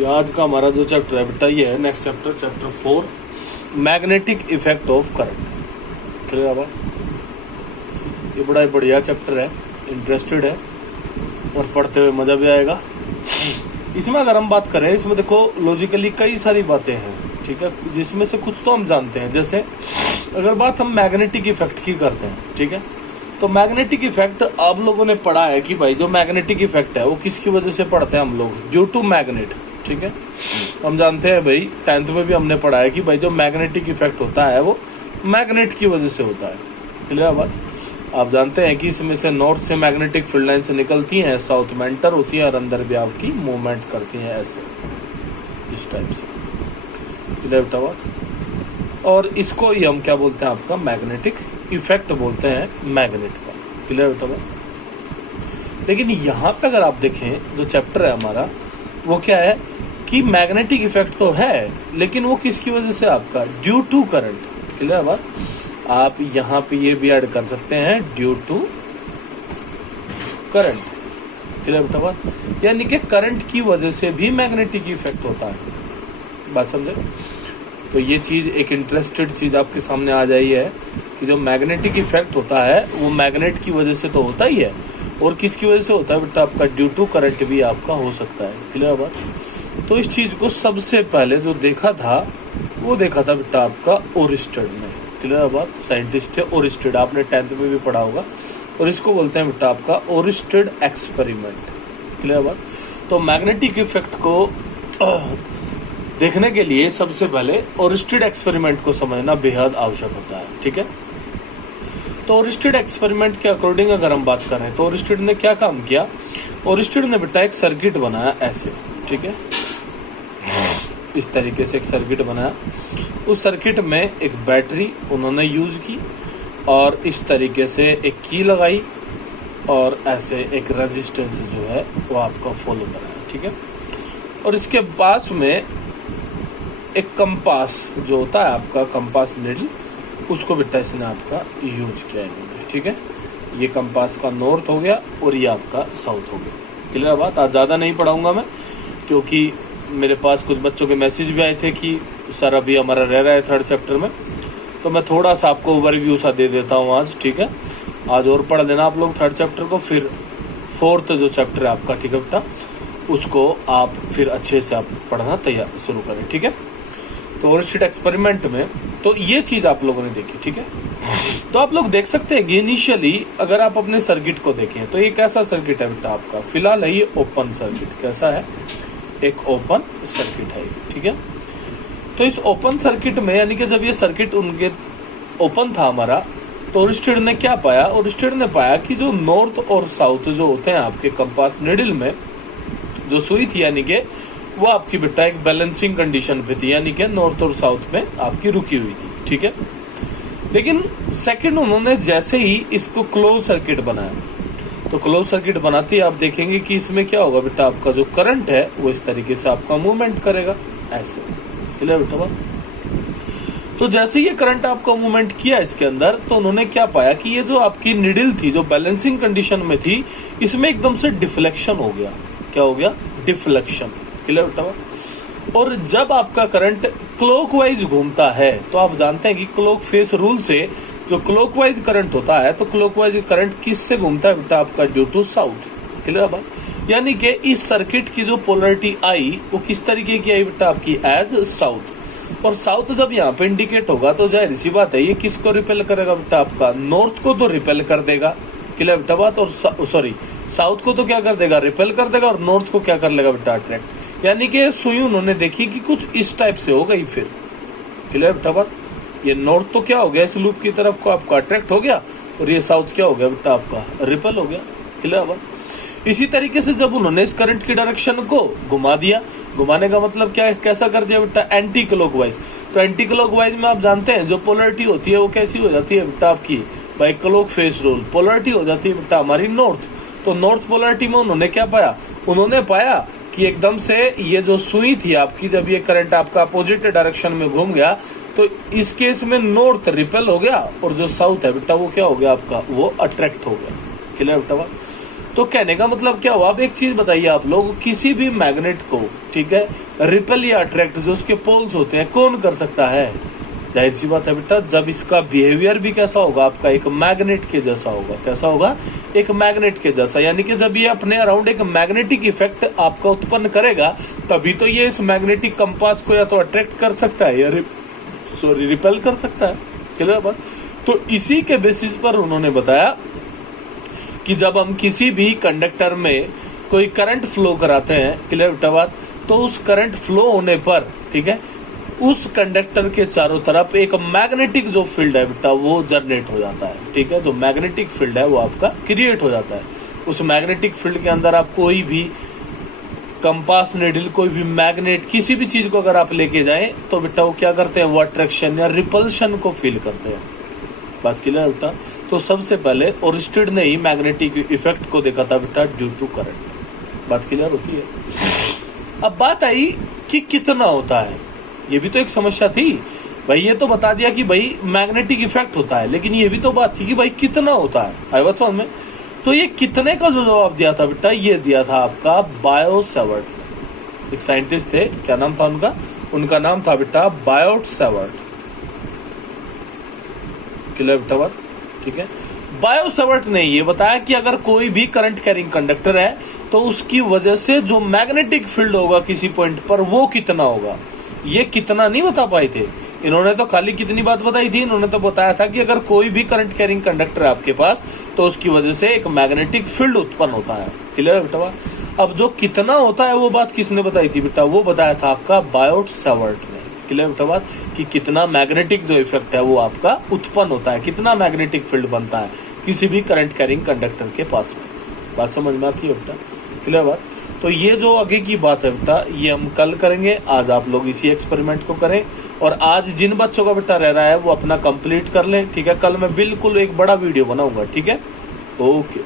ये आज का हमारा जो चैप्टर है बेटा ये है next chapter, chapter 4, magnetic effect of current. Clear है? ये बड़ा ही बढ़िया चैप्टर है, इंटरेस्टेड है और पढ़ते हुए मजा भी आएगा। इसमें अगर हम बात करें, इसमें देखो लॉजिकली कई सारी बातें हैं, ठीक है, जिसमें से कुछ तो हम जानते हैं। जैसे अगर बात हम मैग्नेटिक इफेक्ट की करते हैं, ठीक है, तो मैग्नेटिक इफेक्ट आप लोगों ने पढ़ा है कि भाई जो मैग्नेटिक इफेक्ट है वो किसकी वजह से पढ़ते हैं हम लोग, ड्यू टू मैग्नेट। ठीक है, हम जानते हैं भाई 10th में भी हमने पढ़ा है कि भाई जो मैग्नेटिक इफेक्ट होता है वो मैग्नेट की वजह से होता है। क्लियर बात? आप जानते हैं कि इसमें से नॉर्थ से मैग्नेटिक फील्ड लाइन से निकलती हैं, साउथ में एंटर होती है और अंदर भी आपकी मूवमेंट करती हैं ऐसे, इस टाइप से। क्लियर बात? और इसको ही हम क्या बोलते हैं, आपका मैग्नेटिक इफेक्ट बोलते हैं, मैग्नेट का। क्लियर बात? लेकिन यहाँ पे अगर आप देखें जो चैप्टर है हमारा वो क्या है कि मैग्नेटिक इफेक्ट तो है, लेकिन वो किसकी वजह से, आपका ड्यू टू करंट। क्लियर बात? आप यहाँ पे ये भी ऐड कर सकते हैं, ड्यू टू करंट। क्लियर बात? यानी कि करंट की वजह से भी मैग्नेटिक इफेक्ट होता है। बात समझे? तो ये चीज एक इंटरेस्टेड चीज आपके सामने आ जाई है कि जो मैग्नेटिक इफेक्ट होता है वो मैग्नेट की वजह से तो होता ही है, और किसकी वजह से होता है बेटा, आपका ड्यू टू करंट भी आपका हो सकता है। क्लियर बात? तो इस चीज को सबसे पहले जो देखा था वो देखा था बेटा आपका ओरिस्टेड ने। क्लियर बात? साइंटिस्ट है ओरिस्टेड, आपने 10th में भी पढ़ा होगा, और इसको बोलते हैं बेटा आपका ओरिस्टेड एक्सपेरिमेंट। क्लियर बात? तो मैग्नेटिक इफेक्ट को देखने के लिए सबसे पहले ओरिस्टेड एक्सपेरिमेंट को समझना बेहद आवश्यक होता है। ठीक है, तो ओरिस्टेड एक्सपेरिमेंट के अकॉर्डिंग अगर हम बात करें तो ओरिस्टेड ने क्या काम किया, ओरिस्टेड ने बेटा एक सर्किट बनाया ऐसे, ठीक है, इस तरीके से एक सर्किट बनाया। उस सर्किट में एक बैटरी उन्होंने यूज की और इस तरीके से एक की लगाई और ऐसे एक रेजिस्टेंस जो है वो आपका फॉलो बनाया। ठीक है, और इसके पास में एक कंपास जो होता है आपका कंपास नीडल, उसको बेटा इसने आपका यूज किया है। ठीक है, ये कंपास का नॉर्थ हो गया और ये आपका साउथ हो गया। क्लियर बात? आज ज़्यादा नहीं पढ़ाऊंगा मैं, क्योंकि मेरे पास कुछ बच्चों के मैसेज भी आए थे कि सर अभी हमारा रह रहा है 3rd चैप्टर में, तो मैं थोड़ा सा आपको ओवरव्यू सा दे देता हूँ आज। ठीक है, आज और पढ़ लेना आप लोग 3rd चैप्टर को, फिर 4th जो चैप्टर है आपका, ठीक है बेटा, उसको आप फिर अच्छे से आप पढ़ना तैयार शुरू करें। ठीक है, तो ओरिस्टेड एक्सपेरिमेंट में तो ये चीज आप लोगों ने देखी। ठीक है, तो आप लोग देख सकते हैं कि इनिशियली अगर आप अपने सर्किट को देखें तो ये कैसा सर्किट है बेटा आपका, फिलहाल है ये ओपन सर्किट। कैसा है? एक ओपन सर्किट है। ठीक है, तो इस ओपन सर्किट में यानी कि जब ये सर्किट उनके ओपन था हमारा, तो ओरिस्टेड ने क्या पाया, ओरिस्टेड ने पाया कि जो नॉर्थ और साउथ जो होते हैं आपके कंपास निडल में जो सुई थी, यानी कि वो आपकी बेटा एक बैलेंसिंग कंडीशन पे थी, यानी कि नॉर्थ और साउथ में आपकी रुकी हुई थी। ठीक है, लेकिन सेकंड उन्होंने जैसे ही इसको क्लोज सर्किट बनाया, तो क्लोज सर्किट बनाते ही आप देखेंगे कि इसमें क्या होगा बेटा, आपका जो करंट है वो इस तरीके से आपका मूवमेंट करेगा ऐसे। क्लियर बेटा बात? तो जैसे ये करंट आपका मूवमेंट किया इसके अंदर, तो उन्होंने क्या पाया कि ये जो आपकी निडल थी जो बैलेंसिंग कंडीशन में थी, इसमें एकदम से डिफ्लेक्शन हो गया। क्या हो गया? डिफ्लेक्शन। क्लियर बेटा बात? और जब आपका करंट क्लॉकवाइज घूमता है, तो आप जानते हैं कि क्लॉक फेस रूल से जो क्लॉकवाइज करंट होता है, तो क्लॉकवाइज करंट किससे घूमता है बेटा आपका, ड्यू टू साउथ। क्लियर बात? यानी कि इस सर्किट की जो पोलरिटी आई वो किस तरीके की आई बेटा आपकी, एज साउथ। और साउथ जब यहाँ पे इंडिकेट होगा तो जाहिर सी बात है ये किसको रिपेल करेगा बेटा आपका, नॉर्थ को तो रिपेल कर देगा। क्लियर बेटा बात? और सॉरी साउथ को तो क्या कर देगा, रिपेल कर देगा, और नॉर्थ को क्या कर लेगा बेटा, अट्रैक्ट। यानी कि सुई उन्होंने देखी कि कुछ इस टाइप से हो गई फिर। क्लियर बेटा बात? ये नॉर्थ तो क्या हो गया, इस लूप की तरफ को आपका अट्रैक्ट हो गया, और ये साउथ क्या हो गया बेटा आपका, रिपेल हो गया। क्लियर बात? इसी तरीके से जब उन्होंने इस करंट की डायरेक्शन को घुमा दिया, घुमाने का मतलब क्या है, कैसा कर दिया बेटा, एंटी क्लॉकवाइज। तो एंटी क्लॉकवाइज में आप जानते हैं जो पोलरिटी होती है वो कैसी हो जाती है बेटा आपकी, by clock face rule polarity हो जाती है बेटा हमारी नॉर्थ। तो नॉर्थ पोलरिटी में उन्होंने क्या पाया, उन्होंने पाया कि एकदम से ये जो सुई थी आपकी, जब ये करंट आपका अपोजिट डायरेक्शन में घूम गया, तो इस केस में नॉर्थ रिपेल हो गया और जो साउथ है बेटा वो क्या हो गया आपका, वो अट्रैक्ट हो गया। क्लियर बेटा बात? तो कहने का मतलब क्या हुआ, अब एक चीज बताइए आप लोग, किसी भी मैग्नेट को, ठीक है, रिपेल या अट्रैक्ट जो उसके पोल्स होते हैं कौन कर सकता है? जाहिर सी बात है बेटा, जब इसका बिहेवियर भी कैसा होगा आपका, एक मैग्नेट के जैसा होगा। कैसा होगा? एक मैग्नेट के जैसा। यानी कि जब ये अपने अराउंड एक मैग्नेटिक इफेक्ट आपका उत्पन्न करेगा, तभी तो ये इस मैग्नेटिक कंपास को या तो अट्रैक्ट कर सकता है या रिपेल कर सकता है। क्लियर बात? तो इसी के बेसिस पर उन्होंने बताया कि जब हम किसी भी कंडक्टर में कोई करंट फ्लो कराते हैं, क्लियर बेटा बात, तो उस करंट फ्लो होने पर, ठीक है, उस कंडक्टर के चारों तरफ एक मैग्नेटिक जो फील्ड है बेटा वो जनरेट हो जाता है। ठीक है, जो मैग्नेटिक फील्ड है वो आपका क्रिएट हो जाता है। उस मैग्नेटिक फील्ड के अंदर आप कोई भी कंपास नीडल, कोई भी मैग्नेट, किसी भी चीज को अगर आप लेके जाएं तो बेटा वो क्या करते हैं, वो अट्रैक्शन या रिपल्शन को फील करते हैं। बात क्लियर होता? तो सबसे पहले ओरिस्टिड ने ही मैग्नेटिक इफेक्ट को देखा था बेटा ड्यू टू करंट। बात क्लियर होती है? अब बात आई कि कितना होता है, ये भी तो एक समस्या थी भाई। ये तो बता दिया कि भाई मैग्नेटिक इफेक्ट होता है, लेकिन ये भी तो बात थी कि भाई कितना होता है। आई बात समझ में? तो ये कितने का जो जवाब दिया था बेटा, ये दिया था आपका बायो सेवर्ट। एक साइंटिस्ट थे, क्या नाम था उनका? उनका नाम था बेटा बायोट सेवर्ट। क्लियर बेटा बात? ठीक है, बायो सेवर्ट ने ये बताया कि अगर कोई भी करंट कैरिंग कंडक्टर है तो उसकी वजह से जो मैग्नेटिक फील्ड होगा किसी पॉइंट पर वो कितना होगा। ये कितना नहीं बता पाए थे इन्होंने, तो खाली कितनी बात बताई थी, इन्होंने तो बताया था कि अगर कोई भी करंट कैरिंग कंडक्टर है आपके पास तो उसकी वजह से एक मैग्नेटिक फील्ड उत्पन्न होता है। क्लियर है बेटा? अब जो कितना होता है वो बात किसने बताई थी बेटा? वो बताया था आपका बायोट सेवर्ट ने। क्लियर बेटा बात? कि कितना मैग्नेटिक जो इफेक्ट है वो आपका उत्पन्न होता है, कितना मैग्नेटिक फील्ड बनता है किसी भी करंट कैरिंग कंडक्टर के पास में। बात समझ में आती है बेटा? क्लियर बात? तो ये जो आगे की बात है बेटा ये हम कल करेंगे। आज आप लोग इसी एक्सपेरिमेंट को करें, और आज जिन बच्चों का बेटा रह रहा है वो अपना कंप्लीट कर लें। ठीक है, कल मैं बिल्कुल एक बड़ा वीडियो बनाऊंगा। ठीक है, ओके।